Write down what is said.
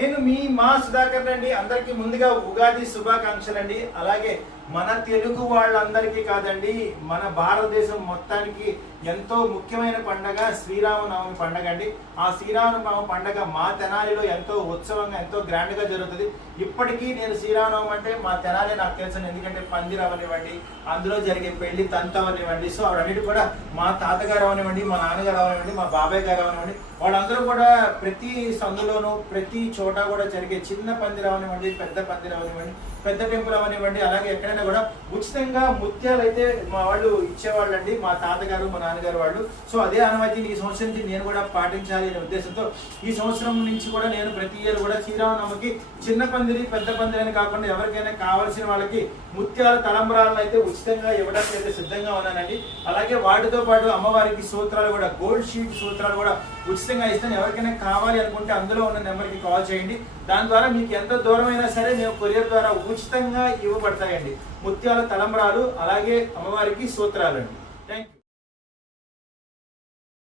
నేను మీ మా సుధాకర్ అండి. అందరికీ ముందుగా ఉగాది శుభాకాంక్షలు అండి. అలాగే మన తెలుగు వాళ్ళందరికీ కాదండి, మన భారతదేశం మొత్తానికి ఎంతో ముఖ్యమైన పండగ శ్రీరామనవమి పండగ అండి. ఆ శ్రీరామనవమి పండగ మా తెనాలిలో ఎంతో ఉత్సవంగా ఎంతో గ్రాండ్గా జరుగుతుంది. ఇప్పటికీ నేను శ్రీరామనవమి అంటే మా తెనాలి నాకు తెలుసు, ఎందుకంటే పందిరు అవనివ్వండి, అందులో జరిగే పెళ్లి తంతు అవనివ్వండి, సో అవన్నిటి కూడా మా తాతగారు అవనివ్వండి, మా నాన్నగారు అవనివ్వండి, మా బాబాయ్ గారు అవనివ్వండి, వాళ్ళందరూ కూడా ప్రతి సందులోనూ ప్రతి చోట కూడా జరిగే చిన్న పందిరు అవనివ్వండి, పెద్ద పందిరు అవనివ్వండి, పెద్ద పెంపులు అవనివ్వండి, అలాగే ఎక్కడైనా కూడా ఉచితంగా ముత్యాలు అయితే మా వాళ్ళు ఇచ్చేవాళ్ళు అండి, మా తాతగారు మా నాన్నగారు వాళ్ళు. సో అదే అనుమతిని ఈ సంవత్సరం నుంచి నేను కూడా పాటించాలి అనే ఉద్దేశంతో ఈ సంవత్సరం నుంచి కూడా నేను ప్రతి ఇయర్ కూడా శ్రీరామనవమికి చిన్న పందిరి పెద్ద పందిరి అని కాకుండా ఎవరికైనా కావాల్సిన వాళ్ళకి ముత్యాల తలంబరాలను అయితే ఉచితంగా ఇవ్వడానికి అయితే సిద్ధంగా ఉన్నానండి. అలాగే వాటితో పాటు అమ్మవారికి సూత్రాలు కూడా, గోల్డ్ షీట్ సూత్రాలు కూడా ఉచితంగా ఇస్తాను. ఎవరికైనా కావాలి అనుకుంటే అందులో ఉన్న నెంబర్కి కాల్ చేయండి. దాని ద్వారా మీకు ఎంత దూరమైనా సరే మేము కొరియర్ ద్వారా ఉచితంగా ఇవ్వబడతాయండి ముత్యాల తలంబరాలు, అలాగే అమ్మవారికి సూత్రాలు అండి. Thank you.